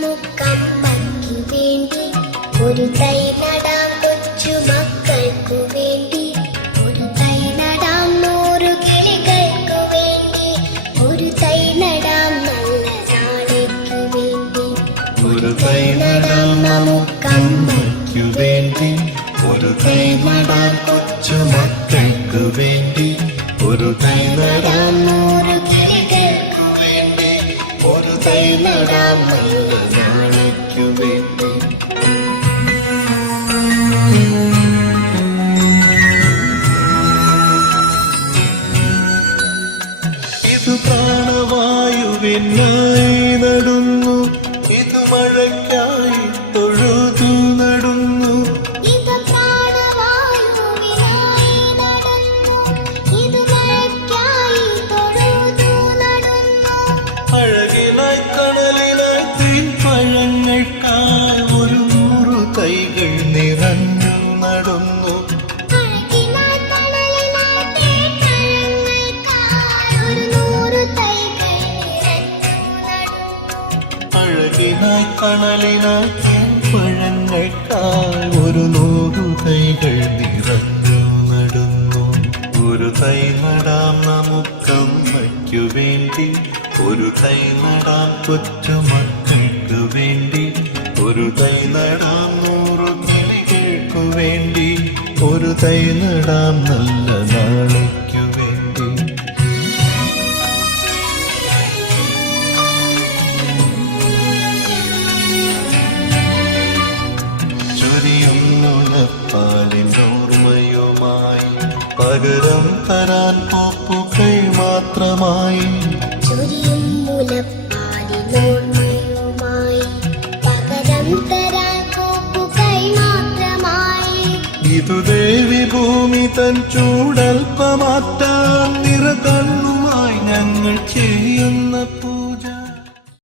നമുക്കമ്മയ്ക്കു വേണ്ടി ഒരു തൈ നടാം കൊച്ചു മക്കൾക്കു വേണ്ടി ഒരു തൈ നടാം 100 കിളികൾക്കു വേണ്ടി ഒരു തൈ നടാം നല്ല നാളേക്കു വേണ്ടി ഒരു തൈ നടാം നമുക്കമ്മയ്ക്കു വേണ്ടി ഒരു തൈ നടാം കൊച്ചു മക്കൾക്കു വേണ്ടി ഒരു തൈ നടാം 100 കിളികൾക്കു വേണ്ടി ഒരു തൈ നടാം നല്ല നാളേക്കു വേണ്ടി. ഇത് പ്രാണവായുവിനായി നടുന്നു, ഇത് മഴയ്ക്കായി തൊഴുതു നടുന്നു. ഇത് പ്രാണവായുവിനായി നടന്നു, ഇത് മഴയ്ക്കായി തൊഴുതു നടന്നു. അഴകിനായി കണലിനായി തീപ്പഴങ്ങൾക്കായി 100 തൈകൾ നിറഞ്ഞു നടുന്നു. അഴകിനായി തണലിനായി തീപ്പഴങ്ങൾക്കായി 100 തൈകൾ നിറഞ്ഞു നടന്നു. അഴകിനായി കണലിനായി തീപ്പഴങ്ങൾക്കായി 100 തൈകൾ നിറഞ്ഞു നടുന്നു. ഒരു തൈ നടാം നമുക്കമ്മയ്ക്കു വേണ്ടി ഒരു തൈ നടാം കൊച്ചുമക്കൾക്കു വേണ്ടി ഒരു തൈ നടാം 100 കിളികൾക്കു വേണ്ടി ഒരു തൈ നടാം നല്ല നാളേക്കു വേണ്ടി. ചൊരിയുന്നോർമ്മയുമായി പകരം തരാൻ പോപ്പുകൈ മാത്രമായി ചൊരിയും മുലപ്പാലിനോർമ്മയുമായി പകരം തരാൻ കോപ്പുകൈ മാത്രമായി. ഇതു ദേവി ഭൂമി തൻ ചൂടൽപ്പമാറ്റാൻ നിറകണ്ണുമായി ഞങ്ങൾ ചെയ്യും